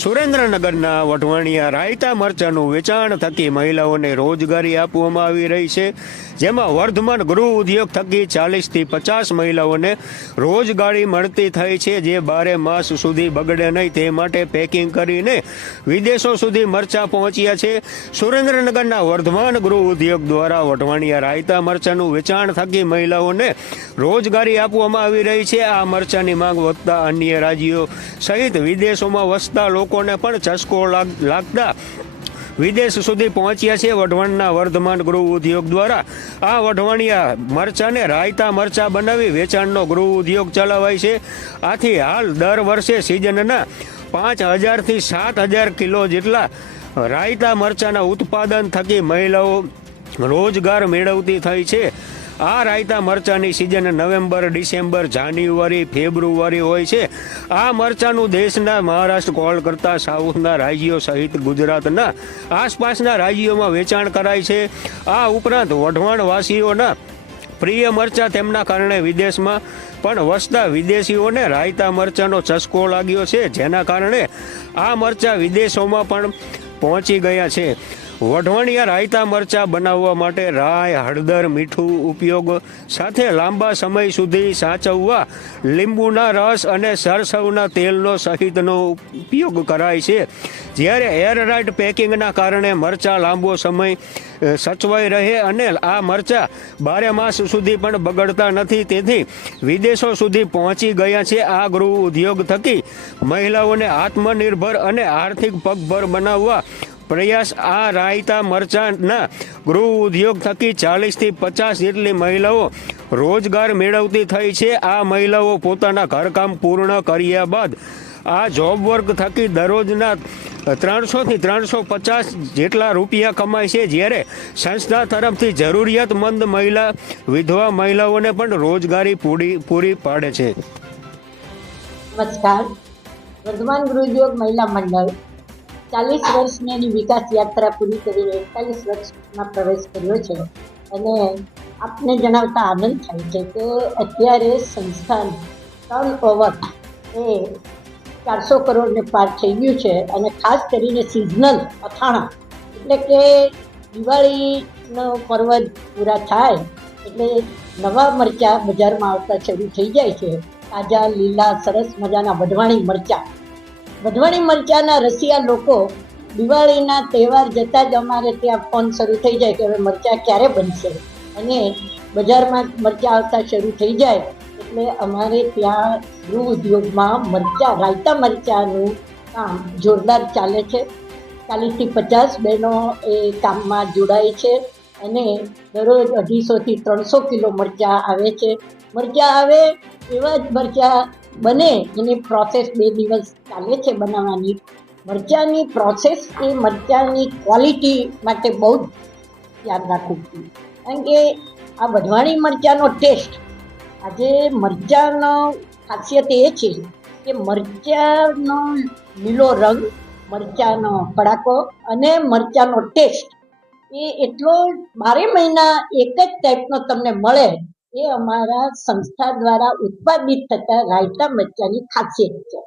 સુરેન્દ્રનગરના વઢવાણિયા રાયતા મરચાનું વેચાણ થકી મહિલાઓને રોજગારી આપવામાં આવી રહી છે, જેમાં વર્ધમાન ગૃહ ઉદ્યોગ થકી 40થી 50 મહિલાઓને રોજગારી મળતી થઈ છે, જે 12 માસ સુધી બગડે નહીં તે માટે પેકિંગ કરીને વિદેશો સુધી મરચાં પહોંચ્યા છે. સુરેન્દ્રનગરના વર્ધમાન ગૃહ ઉદ્યોગ દ્વારા વઢવાણિયા રાયતા મરચાનું વેચાણ થકી મહિલાઓને રોજગારી આપવામાં આવી રહી છે. આ મરચાની માંગ વધતા અન્ય રાજ્યો સહિત વિદેશોમાં વસતા લોકોને પણ ચસ્કો લાગતા વિદેશ સુધી પહોંચ્યા છે. વઢવાણના વર્ધમાન ગૃહ ઉદ્યોગ દ્વારા આ વઢવાણિયા મરચાને રાયતા મરચા બનાવી વેચાણનો ગૃહ ઉદ્યોગ ચલાવાય છે. આથી હાલ દર વર્ષે સિઝનના 5000 થી 7000 કિલો જેટલા રાયતા મરચાના ઉત્પાદન થકી મહિલાઓ રોજગાર મેળવતી થઈ છે. આ રાયતા મરચાની સિઝન નવેમ્બર, ડિસેમ્બર, જાન્યુઆરી, ફેબ્રુઆરી હોય છે. આ મરચાનું દેશના મહારાષ્ટ્ર, કોલકાતા, સાઉથના રાજ્યો સહિત ગુજરાતના આસપાસના રાજ્યોમાં વેચાણ કરાય છે. આ ઉપરાંત વઢવાણવાસીઓના પ્રિય મરચાં તેમના કારણે વિદેશમાં પણ વસતા વિદેશીઓને રાયતા મરચાંનો ચસ્કો લાગ્યો છે, જેના કારણે આ મરચાં વિદેશોમાં પણ પહોંચી ગયા છે. વઢવાણિયા રાયતા મરચાં બનાવવા માટે રાઈ, હળદર, મીઠું ઉપયોગ સાથે લાંબા સમય સુધી સાચવવા લીંબુના રસ અને સરસવના તેલનો સહિતનો ઉપયોગ કરાય છે. જ્યારે એરરાઇટ પેકિંગના કારણે મરચાં લાંબો સમય સચવાઈ રહે અને આ મરચાં 12 માસ સુધી પણ બગડતા નથી, તેથી વિદેશો સુધી પહોંચી ગયા છે. આ ગૃહ ઉદ્યોગ થકી મહિલાઓને આત્મનિર્ભર અને આર્થિક પગભર બનાવવા પ્રયાસ આ રાયતા મરચાના ગૃહ ઉદ્યોગ થકી 40થી 50 જેટલી મહિલાઓ રોજગાર મેળવતી થઈ છે. આ મહિલાઓ પોતાના ઘરકામ પૂર્ણ કર્યા બાદ આ જોબ વર્ક થકી દરરોજના 300 થી 350 જેટલા રૂપિયા કમાય છે. જ્યારે સંસ્થા તરફથી જરૂરિયાતમંદ મહિલા વિધવા મહિલાઓને પણ રોજગારી પૂરી પાડે છે. નમસ્કાર. વર્ધમાન ગૃહ ઉદ્યોગ મહિલા મંડળ 40 વર્ષની એની વિકાસ યાત્રા પૂરી કરીને 41 વર્ષમાં પ્રવેશ કર્યો છે અને આપને જણાવતા આનંદ થાય છે કે અત્યારે સંસ્થાનું ટર્નઓવર એ 400 કરોડને પાર થઈ ગયું છે અને ખાસ કરીને સિઝનલ અથાણા એટલે કે દિવાળીનો પર્વ પૂરા થાય એટલે નવા મરચાં બજારમાં આવતા શરૂ થઈ જાય છે. તાજા લીલા સરસ મજાના વઢવાણી મરચાંના રસિયા લોકો દિવાળીના તહેવાર જતાં જ અમારે ત્યાં ફોન શરૂ થઈ જાય કે હવે મરચાં ક્યારે બનશે, અને બજારમાં મરચાં આવતા શરૂ થઈ જાય એટલે અમારે ત્યાં ગૃહ ઉદ્યોગમાં રાયતા મરચાંનું કામ જોરદાર ચાલે છે. 40 થી 50 બહેનો એ કામમાં જોડાય છે અને દરરોજ 250 થી 300 કિલો મરચાં આવે છે. મરચાં આવે એવા જ મરચાં બને એની પ્રોસેસ 2 દિવસ ચાલે છે બનાવવાની. મરચાંની પ્રોસેસ એ મરચાંની ક્વોલિટી માટે બહુ જ ધ્યાન રાખવું જોઈએ, કારણ કે આ વઢવાણી મરચાંનો ટેસ્ટ, આજે મરચાંનો ખાસિયત એ છે કે મરચાંનો લીલો રંગ, મરચાંનો કડાકો અને મરચાંનો ટેસ્ટ એ એટલો 12 મહિના એક જ ટાઈપનો તમને મળે એ અમારા સંસ્થા દ્વારા ઉત્પાદિત થતા રાયતા મરચાંની ખાસિયત છે.